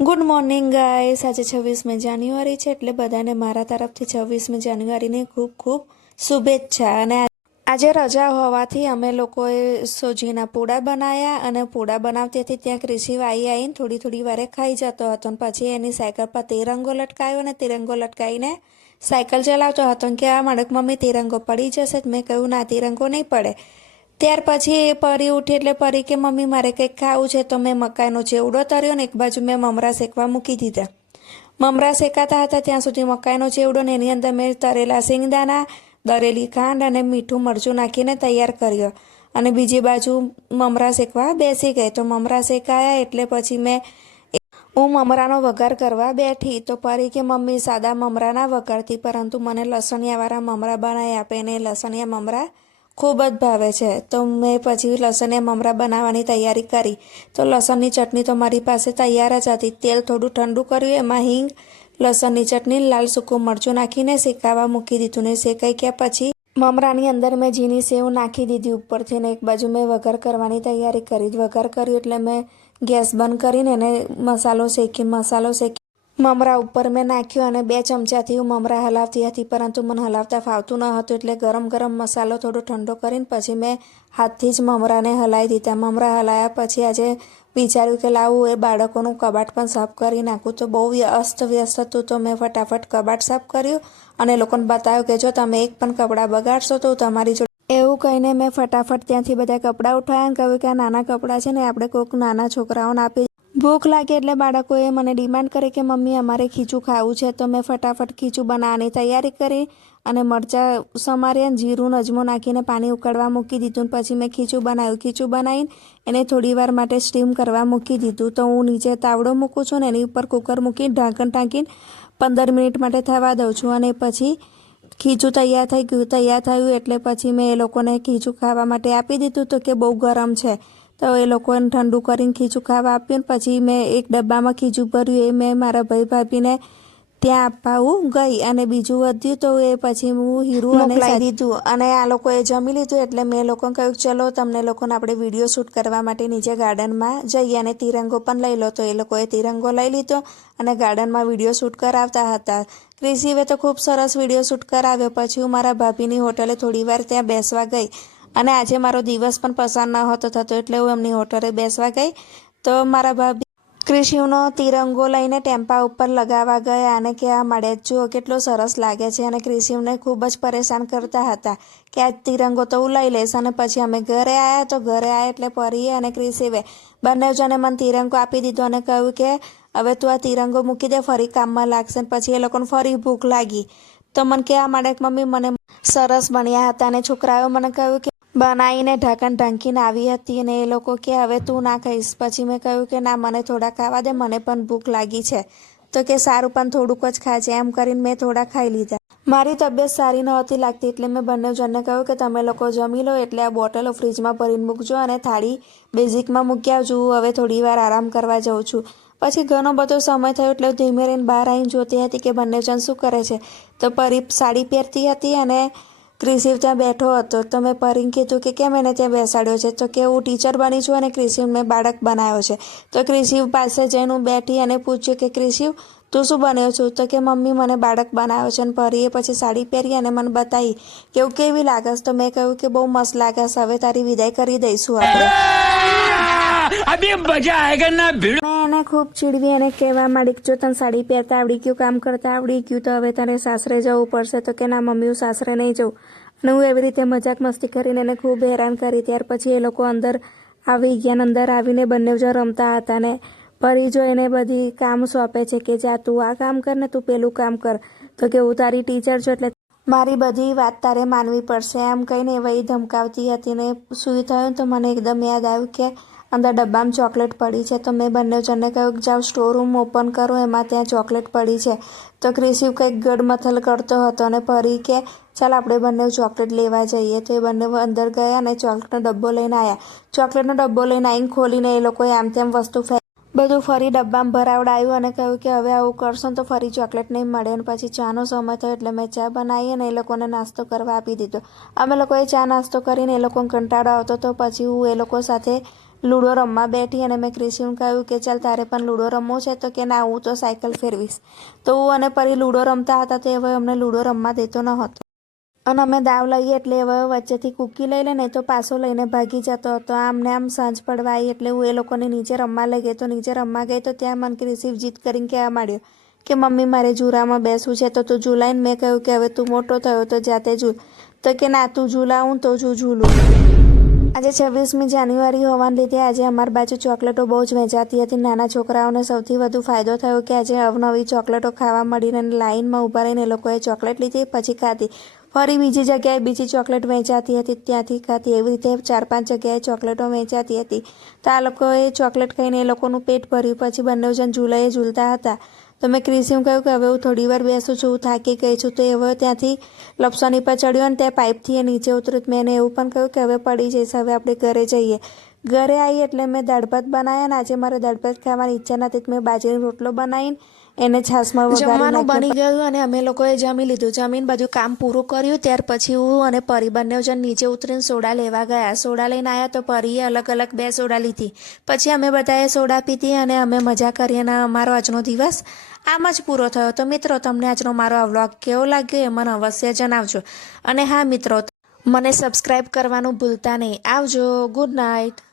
Good morning guys, આજે 26મી જાન્યુઆરી છે એટલે બધાને મારા તરફથી 26મી જાન્યુઆરીની ખૂબ ખૂબ શુભેચ્છા. અને આજે રજા હોવાથી અમે લોકોએ સોજીના પૂડા બનાવ્યા અને પૂડા બનાવતી હતી ત્યાં ક્રિશિવ આવીને થોડી વારે ખાઈ જતો હતો અને પછી એની સાયકલ પર તિરંગો લટકાયો અને તિરંગો લટકાવીને સાયકલ ચલાવતો હતો કે આ માણક મમ્મી તિરંગો પડી જશે. મેં કહ્યું ના, તિરંગો નહીં પડે. ત્યાર પછી એ પરી ઉઠી એટલે પરી કે મમ્મી મારે કંઈક ખાવું છે, તો મેં મકાઈનો ચેવડો તર્યો ને એક બાજુ મેં મમરા શેકવા મૂકી દીધા. મમરા શેકાતા હતા ત્યાં સુધી મકાઈનો ચેવડો ને એની અંદર મેં તરેલા શિંગદાણા, દરેલી ખાંડ અને મીઠું મરચું નાખીને તૈયાર કર્યો અને બીજી બાજુ મમરા શેકવા બેસી ગઈ. તો મમરા શેકાયા એટલે પછી હું મમરાનો વઘાર કરવા બેઠી. તો પરી કે મમ્મી સાદા મમરા ના વઘારતી, પરંતુ મને લસણિયાવાળા મમરા બનાવી આપે ને લસણિયા મમરા ખૂબ જ ભાવે છે. તો મેં પછી લસણિયા મમરા બનાવવાની તૈયારી કરી. તો લસણની ચટણી તો મારી પાસે તૈયાર જ હતી. તેલ થોડું ઠંડુ કર્યું, એમાં હિંગ, લસણની ચટણી, લાલ સૂકું મરચું નાખીને શેકાવા મૂકી દીધું ને શેકાઈ ગયા પછી મમરાની અંદર મેં ઝીણી સેવ નાખી દીધી ઉપરથી ને એક બાજુ મેં વઘાર કરવાની તૈયારી કરી. વઘાર કર્યું એટલે મેં ગેસ બંધ કરીને એને મસાલો શેકી મમરા ઉપર મેં નાખ્યો અને 2 ચમચાથી હું મમરા હલાવતી હતી, પરંતુ મને હલાવતા ફાવતું ન હતું એટલે ગરમ મસાલો થોડો ઠંડો કરીને પછી મેં હાથથી જ મમરાને હલાવી દીધા. મમરા હલાવ્યા પછી આજે વિચાર્યું કે લાવું એ બાળકોનું કબાટ પણ સાફ કરી નાખું. તો બહુ અસ્તવ્યસ્ત હતું તો મેં ફટાફટ કબાટ સાફ કર્યું અને એ લોકોને બતાવ્યું કે જો તમે એક પણ કપડાં બગાડશો તો તમારી જોડે એવું કહીને મેં ફટાફટ ત્યાંથી બધા કપડાં ઉઠાવ્યા અને કહ્યું કે આ નાના કપડાં છે ને આપણે કોઈક નાના છોકરાઓને આપી. ભૂખ લાગે એટલે બાળકોએ મને ડિમાન્ડ કરી કે મમ્મી અમારે ખીચું ખાવું છે. તો મેં ફટાફટ ખીચું બનાવવાની તૈયારી કરી અને મરચાં સમાર્યા, જીરું અજમો નાખીને પાણી ઉકળવા મૂકી દીધું. પછી મેં ખીચું બનાવીને એને થોડીવાર માટે સ્ટીમ કરવા મૂકી દીધું. તો હું નીચે તાવડો મૂકું છું ને એની ઉપર કુકર મૂકી ઢાંકણ ઢાંકીને 15 મિનિટ માટે થવા દઉં છું. અને પછી ખીચું તૈયાર થયું એટલે પછી મેં એ લોકોને ખીચું ખાવા માટે આપી દીધું. તો કે બહુ ગરમ છે તો એ લોકોને ઠંડુ કરીને ખીચું ખાવા આપ્યું. પછી મેં એક ડબ્બામાં ખીચું ભર્યું, એ મેં મારા ભાઈ ભાભીને ત્યાં આપવા ગઈ અને બીજું વધ્યું તો એ પછી હું હીરું મોકલાવી દીધું. અને આ લોકોએ જમી લીધું એટલે મેં લોકોને કહ્યું ચલો તમને લોકોને આપણે વિડીયો શૂટ કરવા માટે નીચે ગાર્ડનમાં જઈએ અને તિરંગો પણ લઈ લો. તો એ લોકોએ તિરંગો લઈ લીધો અને ગાર્ડનમાં વિડીયો શૂટ કરાવતા હતા. ક્રિશિવે તો ખૂબ સરસ વિડીયો શૂટ કરાવ્યો. પછી હું મારા ભાભીની હોટલે થોડીવાર ત્યાં બેસવા ગઈ અને આજે મારો દિવસ પણ પસાર ન હતો થતો એટલે હું એમની હોટલે બેસવા ગઈ. તો મારા ભાભી ક્રિશિવનો તિરંગો લઈને ટેમ્પા ઉપર લગાવવા ગયા અને કે આ મળે જુઓ કેટલો સરસ લાગે છે. અને ક્રિશિવને ખૂબ જ પરેશાન કરતા હતા કે આ તિરંગો તો હું લઈ લઈશ. અને પછી અમે ઘરે આવ્યા. તો ઘરે આવ્યા એટલે પરીએ અને ક્રિશિવે બંને જણે મને તિરંગો આપી દીધો અને કહ્યું કે હવે તું આ તિરંગો મૂકી દે, ફરી કામમાં લાગશે. પછી એ લોકોને ફરી ભૂખ લાગી તો મને કે આ મળે મમ્મી મને સરસ બન્યા હતા. અને છોકરાઓ મને કહ્યું કે બનાવીને ઢાંકણ ઢાંકીને આવી હતી અને એ લોકો કે હવે તું ના ખાઈશ. પછી મેં કહ્યું કે ના, મને થોડા ખાવા દે, મને પણ ભૂખ લાગી છે. તો કે સારું, પણ થોડુંક જ ખાજે. એમ કરીને મેં થોડા ખાઈ લીધા. મારી તબિયત સારી નહોતી લાગતી એટલે મેં બંને જણને કહ્યું કે તમે લોકો જમી લો એટલે આ બોટલો ફ્રીજમાં ભરીને મૂકજો અને થાળી બેઝિકમાં મૂકી આવજો. હવે થોડી વાર આરામ કરવા જાઉં છું. પછી ઘણો બધો સમય થયો એટલે ધીમે રહીને બહાર આવીને જોતી હતી કે બંને જણ શું કરે છે. તો પરી સાડી પહેરતી હતી અને ક્રિશિવ ત્યાં બેઠો હતો. તો મેં પરીને કીધું કે કેમ એને ત્યાં બેસાડ્યો છે. તો કે હું ટીચર બની છું અને ક્રિશિવ મેં બાળક બનાવ્યો છે. તો ક્રિશિવ પાસે જઈને હું બેઠી અને પૂછ્યું કે ક્રિશિવ તું શું બન્યો છું. તો કે મમ્મી મને બાળક બનાવ્યો છે. અને પરીએ પછી સાડી પહેરી અને મને બતાવી કે એવું કેવી લાગસ. તો મેં કહ્યું કે બહુ મસ્ત લાગસ, હવે તારી વિદાય કરી દઈશું આપણે. મેં એને ખૂબ ચીડવી અને કહેવા માંડી જો તને સાડી પહેરતા આવડી ગયું, કામ કરતા આવડી ગયું તો હવે તને સાસરે જવું પડશે. તો કે ના મમ્મી, હું સાસરે નહીં જઉં. અને હું એવી રીતે મજાક મસ્તી કરીને એને ખૂબ હેરાન કરી. ત્યાર પછી એ લોકો અંદર આવી ગયા. અંદર આવીને બંને જણ રમતા હતા ને પરી જો એને બધી કામ સોંપે છે કે જા તું આ કામ કર ને તું પેલું કામ કર. તો કે હું તારી ટીચર છું એટલે મારી બધી વાત તારે માનવી પડશે. એમ કહીને વહી ધમકાવતી હતી. ને સૂઈ થયું તો મને એકદમ યાદ આવ્યું કે અંદર ડબ્બામાં ચોકલેટ પડી છે. તો મેં બંને જણને કહ્યું કે જાઓ સ્ટોર રૂમ ઓપન કરો, એમાં ત્યાં ચોકલેટ પડી છે. તો ક્રિશિવ કંઈક ગડમથલ કરતો હતો અને પરી કે ચાલ આપણે બંને ચોકલેટ લેવા જઈએ. તો એ બંને અંદર ગયા અને ચોકલેટનો ડબ્બો લઈને આવ્યા. ચોકલેટનો ડબ્બો લઈને આવીને ખોલીને એ લોકોએ આમ તેમ વસ્તુ બધું ફરી ડબ્બામાં ભરાવડાવ્યું અને કહ્યું કે હવે આવું કરશો તો ફરી ચોકલેટ નહીં મળે. અને પછી ચાનો સમય થયો એટલે મેં ચા બનાવી અને એ લોકોને નાસ્તો કરવા આપી દીધો. અમે લોકોએ ચા નાસ્તો કરીને એ લોકોને કંટાળો આવતો તો પછી હું એ લોકો સાથે લૂડો રમવા બેઠી અને મેં ક્રિશિને કહ્યું કે ચાલ તારે પણ લૂડો રમવો છે, તો કે ના હું તો સાયકલ ફેરવીશ. તો હું અને પરી લૂડો રમતા હતા તો હવે અમને લૂડો રમવા દેતો ન હતો અને અમે દાવ લઈએ એટલે હવે વચ્ચેથી કૂકી લઈ લે નહીં તો પાછો લઈને ભાગી જતો હતો. આમને આમ સાંજ પડવા આવી એટલે હું એ લોકોને નીચે રમવા લઈ ગઈ. તો નીચે રમવા ગઈ તો ત્યાં મને ક્રિશિવ જીત કરીને કહેવા માંડ્યો કે મમ્મી મારે ઝૂલામાં બેસવું છે, તો તું ઝૂલાઈને. મેં કહ્યું કે હવે તું મોટો થયો તો જાતે ઝૂલ. તો કે ના તું ઝૂલાવું તો હું ઝૂલું. આજે 26મી જાન્યુઆરી હોવાને લીધે આજે અમારી બાજુ ચોકલેટો બહુ જ વેચાતી હતી. નાના છોકરાઓને સૌથી વધુ ફાયદો થયો કે આજે અવનવી ચોકલેટો ખાવા મળીને લાઇનમાં ઊભા રહીને એ લોકોએ ચોકલેટ લીધી, પછી ખાધી. ફરી બીજી જગ્યાએ બીજી ચોકલેટ વેચાતી હતી, ત્યાંથી ખાતી. એવી રીતે 4-5 જગ્યાએ ચોકલેટો વેચાતી હતી. તો આ લોકોએ ચોકલેટ ખાઈને એ લોકોનું પેટ ભર્યું. પછી બંને જણ ઝૂલાએ ઝૂલતા હતા. તો મેં ક્રિશિને કહ્યું કે હવે હું થોડી વાર બેસું છું, હું થાકી ગઈ છું. તો હવે ત્યાંથી લપસણી પર ચડ્યો અને ત્યાં પાઇપથી એ નીચે ઉતર્યું. મેં એને એવું પણ કહ્યું કે હવે પડી જઈશ, હવે આપણે ઘરે જઈએ. ઘરે આવી એટલે મેં દાળ ભાત બનાવ્યા ને આજે મારે દાળ ભાત ખાવાની ઈચ્છા નથી. મેં બાજરીનો રોટલો બનાવીને એને છાશમાં જમવાનું બની ગયું અને અમે લોકોએ જમી લીધું. જમીન બધું કામ પૂરું કર્યું ત્યાર પછી હું અને પરી બંને જણ નીચે ઉતરીને સોડા લેવા ગયા. સોડા લઈને આવ્યા તો પરીએ અલગ અલગ 2 સોડા લીધી. પછી અમે બધાએ સોડા પીધી અને અમે મજા કરી અને અમારો આજનો દિવસ આમ જ પૂરો થયો. તો મિત્રો તમને આજનો મારો આ વ્લોગ કેવો લાગ્યો એ મને અવશ્ય જણાવજો. અને હા મિત્રો, મને સબસ્ક્રાઈબ કરવાનું ભૂલતા નહીં. આવજો. Good night.